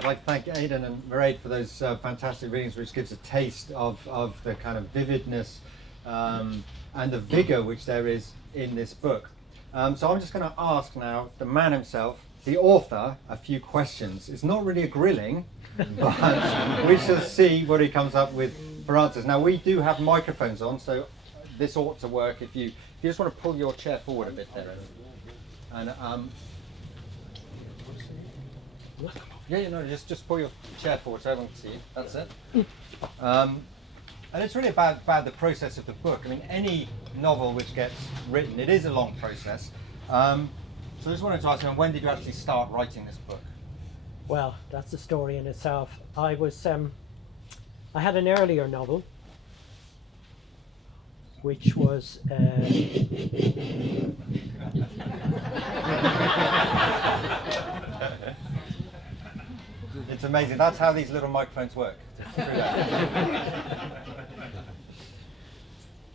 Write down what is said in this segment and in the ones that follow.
I'd like to thank Aidan and Mairead for those fantastic readings, which gives a taste of the kind of vividness and the vigour which there is in this book. So I'm just going to ask now the man himself, the author, a few questions. It's not really a grilling, but we shall see what he comes up with for answers. Now, we do have microphones on, so this ought to work. If you just want to pull your chair forward a bit there. And just pull your chair forward so everyone can see you. That's it. And it's really about the process of the book. I mean, any novel which gets written, it is a long process. So I just wanted to ask you, when did you actually start writing this book? Well, that's a story in itself. I had an earlier novel, which was It's amazing. That's how these little microphones work.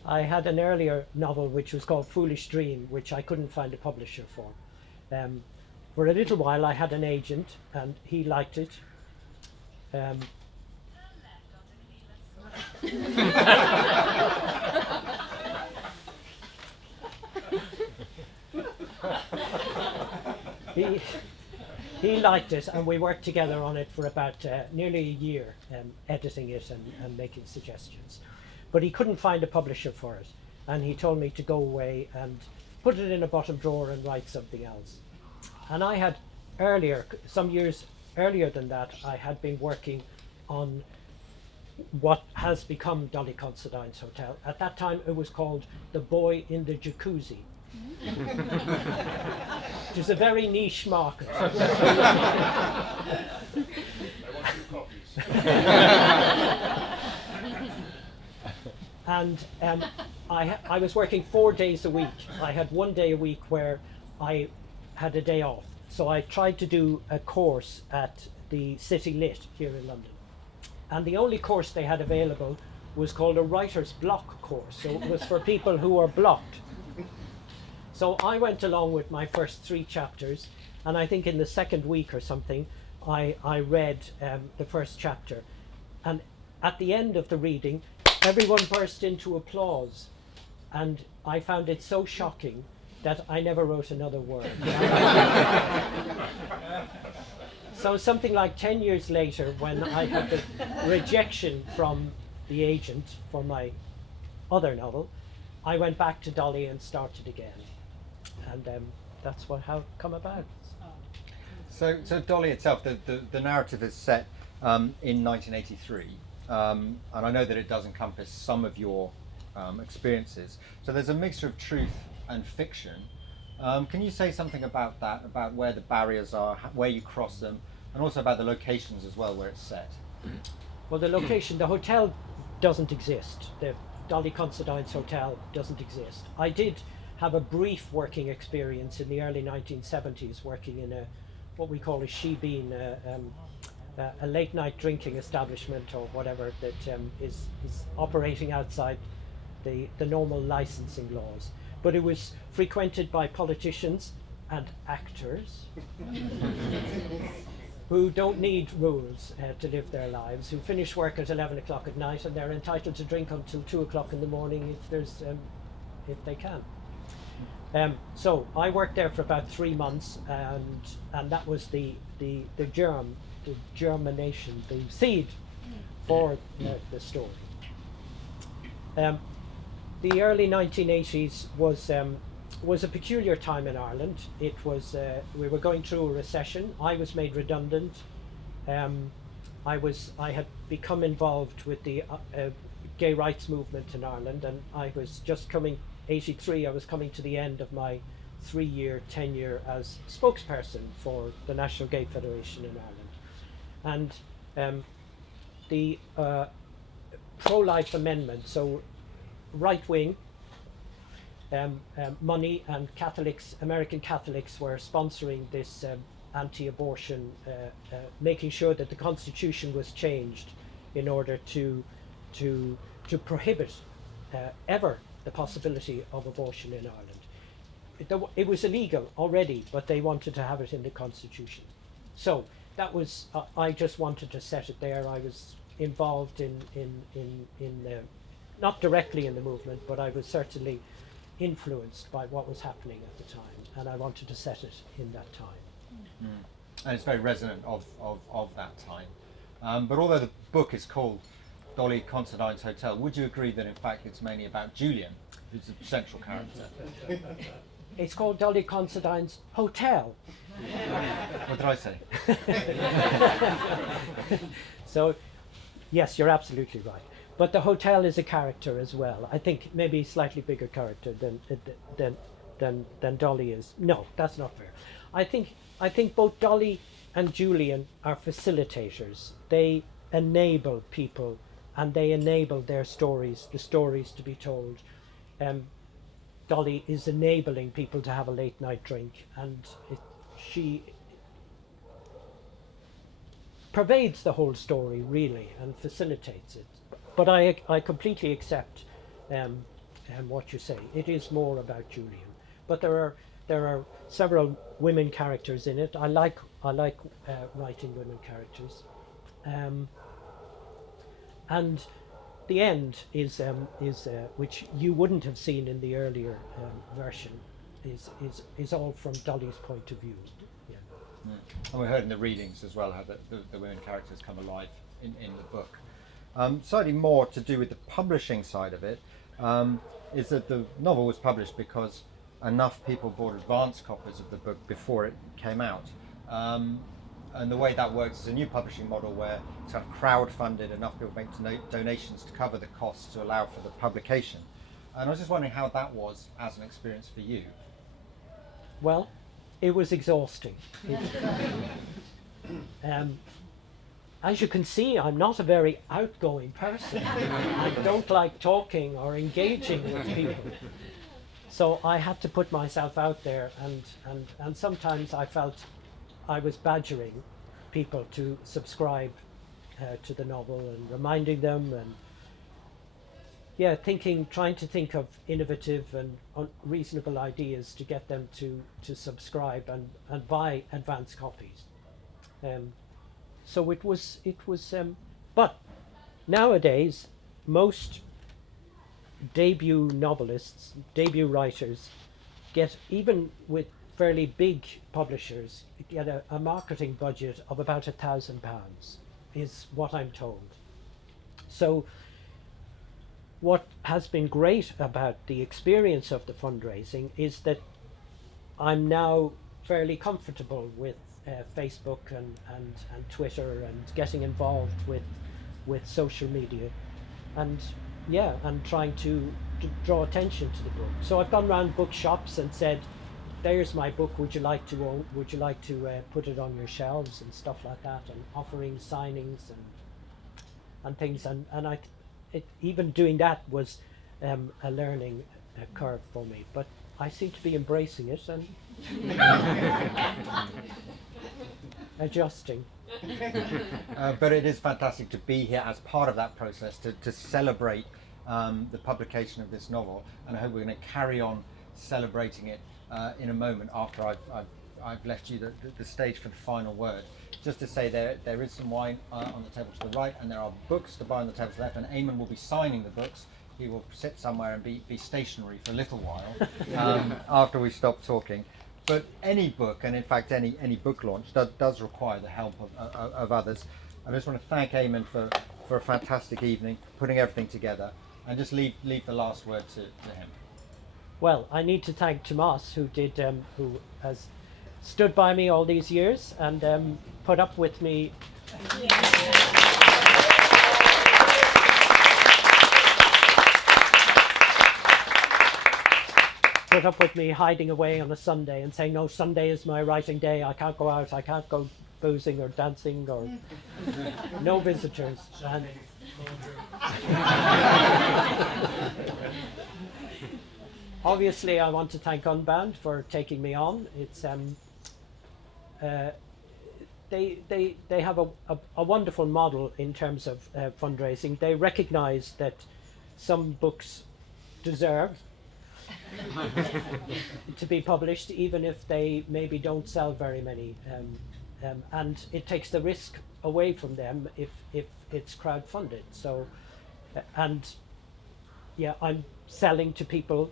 I had an earlier novel which was called Foolish Dream, which I couldn't find a publisher for. For a little while I had an agent and he liked it. He liked it, and we worked together on it for about nearly a year, editing it and making suggestions. But he couldn't find a publisher for it, and he told me to go away and put it in a bottom drawer and write something else. And I had some years earlier than that, I had been working on what has become Dolly Considine's hotel. At that time it was called The Boy in the Jacuzzi. Which is a very niche market. And I was working 4 days a week. I had 1 day a week where I had a day off. So I tried to do a course at the City Lit here in London. And the only course they had available was called a writer's block course. So it was for people who were blocked. So I went along with my first 3 chapters, and I think in the second week or something, I read the first chapter. And at the end of the reading, everyone burst into applause. And I found it so shocking that I never wrote another word. So something like 10 years later, when I had the rejection from the agent for my other novel, I went back to Dolly and started again. And that's how it come about. So Dolly itself, the narrative is set in 1983, and I know that it does encompass some of your experiences. So there's a mixture of truth and fiction. Can you say something about that, about where the barriers are, where you cross them, and also about the locations as well, where it's set? Well, the location, the hotel doesn't exist. The Dolly Considine's hotel doesn't exist. I did have a brief working experience in the early 1970s working in what we call a shebeen, a late night drinking establishment or whatever that is operating outside the normal licensing laws. But it was frequented by politicians and actors who don't need rules to live their lives, who finish work at 11 o'clock at night and they're entitled to drink until 2 o'clock in the morning if they can. So I worked there for about 3 months, and that was the germination, the seed for the story. The early 1980s was a peculiar time in Ireland. It was we were going through a recession. I was made redundant. I had become involved with the gay rights movement in Ireland, and I was just coming. 83, I was coming to the end of my 3-year tenure as spokesperson for the National Gay Federation in Ireland. And the pro-life amendment, so right-wing money and Catholics, American Catholics were sponsoring this anti-abortion, making sure that the Constitution was changed in order to prohibit ever the possibility of abortion in Ireland. It was illegal already, but they wanted to have it in the Constitution. So that was I just wanted to set it there. I was involved in the, not directly in the movement, but I was certainly influenced by what was happening at the time, and I wanted to set it in that time. And it's very resonant of that time. But although the book is called Dolly Considine's Hotel, would you agree that in fact it's mainly about Julian, who's the central character? It's called Dolly Considine's Hotel. What did I say? So, yes, you're absolutely right. But the hotel is a character as well. I think maybe a slightly bigger character than Dolly is. No, that's not fair. I think both Dolly and Julian are facilitators. They enable people, and they enable their stories, the stories to be told. Dolly is enabling people to have a late night drink, and she pervades the whole story really and facilitates it. But I completely accept what you say. It is more about Julian, but there are several women characters in it. I like writing women characters, and the end is which you wouldn't have seen in the earlier version, is all from Dolly's point of view. Yeah. And we heard in the readings as well how the women characters come alive in the book. Slightly more to do with the publishing side of it, is that the novel was published because enough people bought advance copies of the book before it came out. And the way that works is a new publishing model where it's kind of crowd-funded, enough people make donations to cover the costs to allow for the publication. And I was just wondering how that was as an experience for you. Well, it was exhausting. As you can see, I'm not a very outgoing person. I don't like talking or engaging with people. So I had to put myself out there, and sometimes I felt I was badgering people to subscribe to the novel and reminding them, and trying to think of innovative and reasonable ideas to get them to subscribe and buy advance copies. So it was but nowadays most debut novelists, debut writers get, even with fairly big publishers, get a marketing budget of about £1,000, is what I'm told. So what has been great about the experience of the fundraising is that I'm now fairly comfortable with Facebook and Twitter and getting involved with social media, and trying to draw attention to the book. So I've gone around bookshops and said, "There's my book. Would you like to put it on your shelves?" and stuff like that, and offering signings and things. And even doing that was a learning curve for me. But I seem to be embracing it and adjusting. But it is fantastic to be here as part of that process, to celebrate the publication of this novel, and I hope we're going to carry on celebrating it in a moment after I've left you the stage for the final word. Just to say there is some wine on the table to the right, and there are books to buy on the table to the left, and Eamon will be signing the books. He will sit somewhere and be stationary for a little while after we stop talking. But any book, and in fact any book launch, does require the help of others. I just want to thank Eamon for a fantastic evening, putting everything together, and just leave the last word to him. Well, I need to thank Tomas, who has stood by me all these years and put up with me. Put up with me hiding away on a Sunday and saying, "No, Sunday is my writing day. I can't go out. I can't go boozing or dancing or no visitors." And obviously, I want to thank Unbound for taking me on. It's they have a wonderful model in terms of fundraising. They recognise that some books deserve to be published, even if they maybe don't sell very many and it takes the risk away from them if it's crowdfunded. So, and yeah, I'm selling to people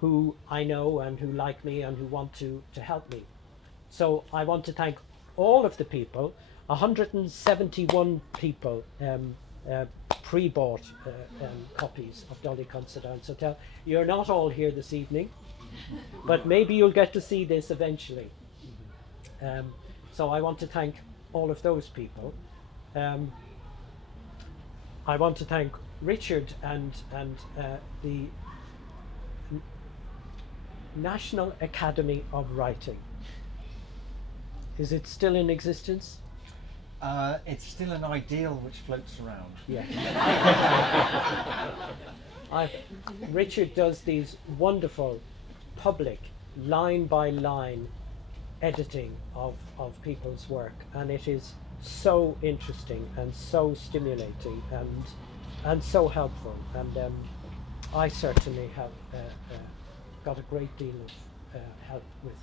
who I know and who like me and who want to help me. So I want to thank all of the people, 171 people pre-bought copies of Dolly Considine's Hotel. You're not all here this evening, but maybe you'll get to see this eventually. So I want to thank all of those people. I want to thank Richard and the National Academy of Writing. Is it still in existence? It's still an ideal which floats around. Yeah. Richard does these wonderful public line by line editing of people's work, and it is so interesting and so stimulating and so helpful, and I certainly have got a great deal of help with it.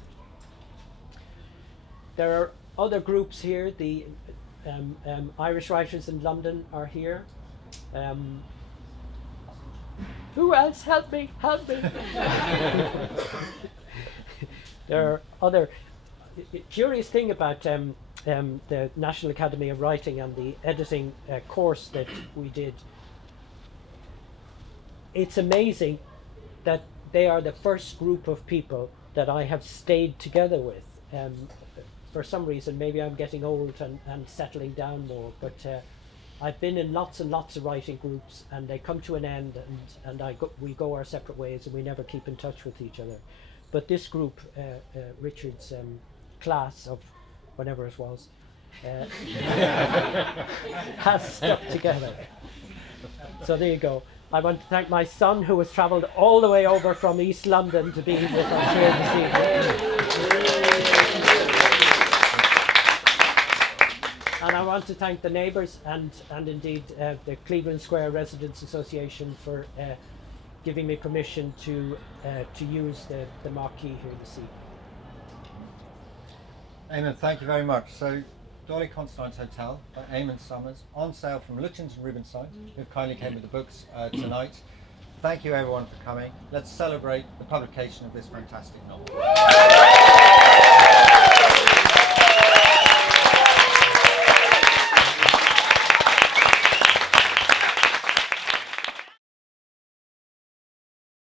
There are other groups here. The Irish writers in London are here. Who else? Help me! Help me! There are other curious thing about the National Academy of Writing and the editing course that we did. It's amazing that they are the first group of people that I have stayed together with. For some reason, maybe I'm getting old and settling down more, but I've been in lots and lots of writing groups, and they come to an end, and we go our separate ways, and we never keep in touch with each other. But this group, Richard's class of whatever it was, has stuck together. So there you go. I want to thank my son, who has travelled all the way over from East London to be with us here this evening. And I want to thank the neighbours and indeed the Cleveland Square Residents Association for giving me permission to use the marquee here this evening. Eamon, thank you very much. So, Dolly Considine's Hotel by Eamon Somers, on sale from Lutyens and Rubinstein, who kindly came with the books tonight. Thank you everyone for coming. Let's celebrate the publication of this fantastic novel.